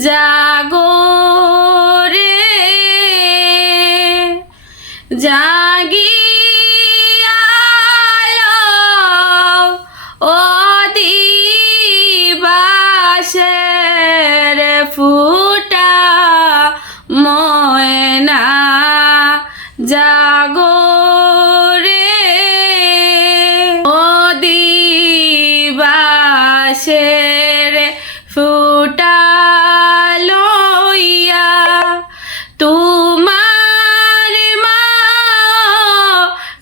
জাগো রে জাগিয়ালো অদিবাসের ফুটা ময়না জাগো রে অদিবাসের ফুটা লইয়া তোমার মা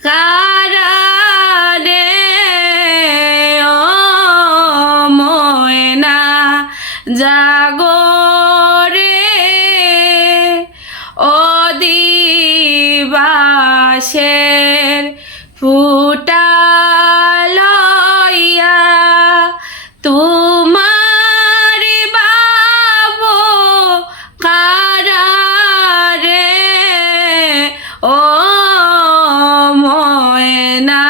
কারারে ও ময়না জাগো রে অদিবাসের ফুটা লইয়া তোমার বাবু কারারে ও ময়না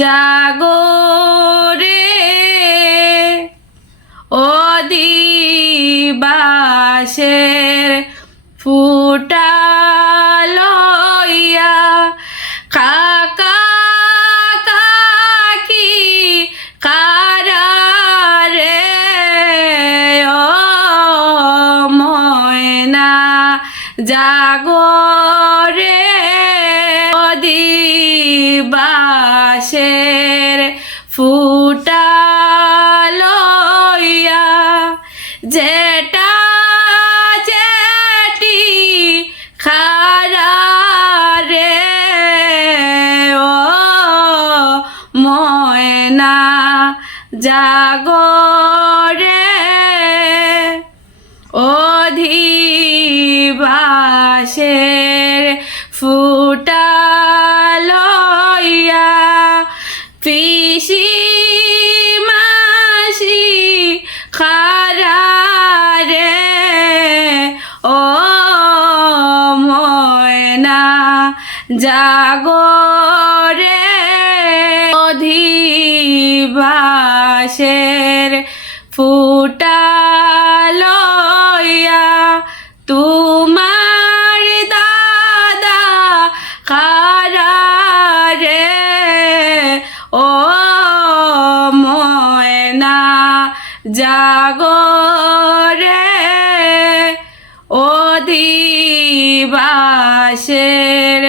জাগো রে অদিবাসের ফুটা লইয়া কাকা কাকি কারারে ও ময়না জাগো রে অদিবাসের ফুটা লইয়া যেটা যেটি খারারে ও ময়না জাগো রে অধিবাসের ফুটা লইয়া পিসি মাসি খারারে ও ময়না জাগো রে অধিবাসের ফুটা লইয়া তোমার দাদা কারারে ও ময়না জাগো রে অধিবাসের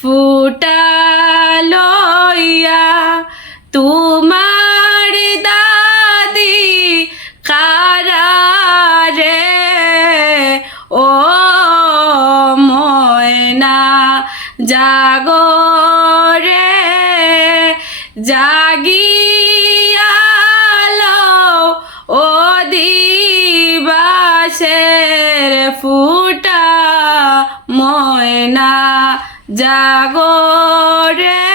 ফুটা লইয়া তোমার দাদি কারারে ও ময়না জাগো রে জাগিয়ালো অদিবাসের ফুটা ময়না জাগো রে।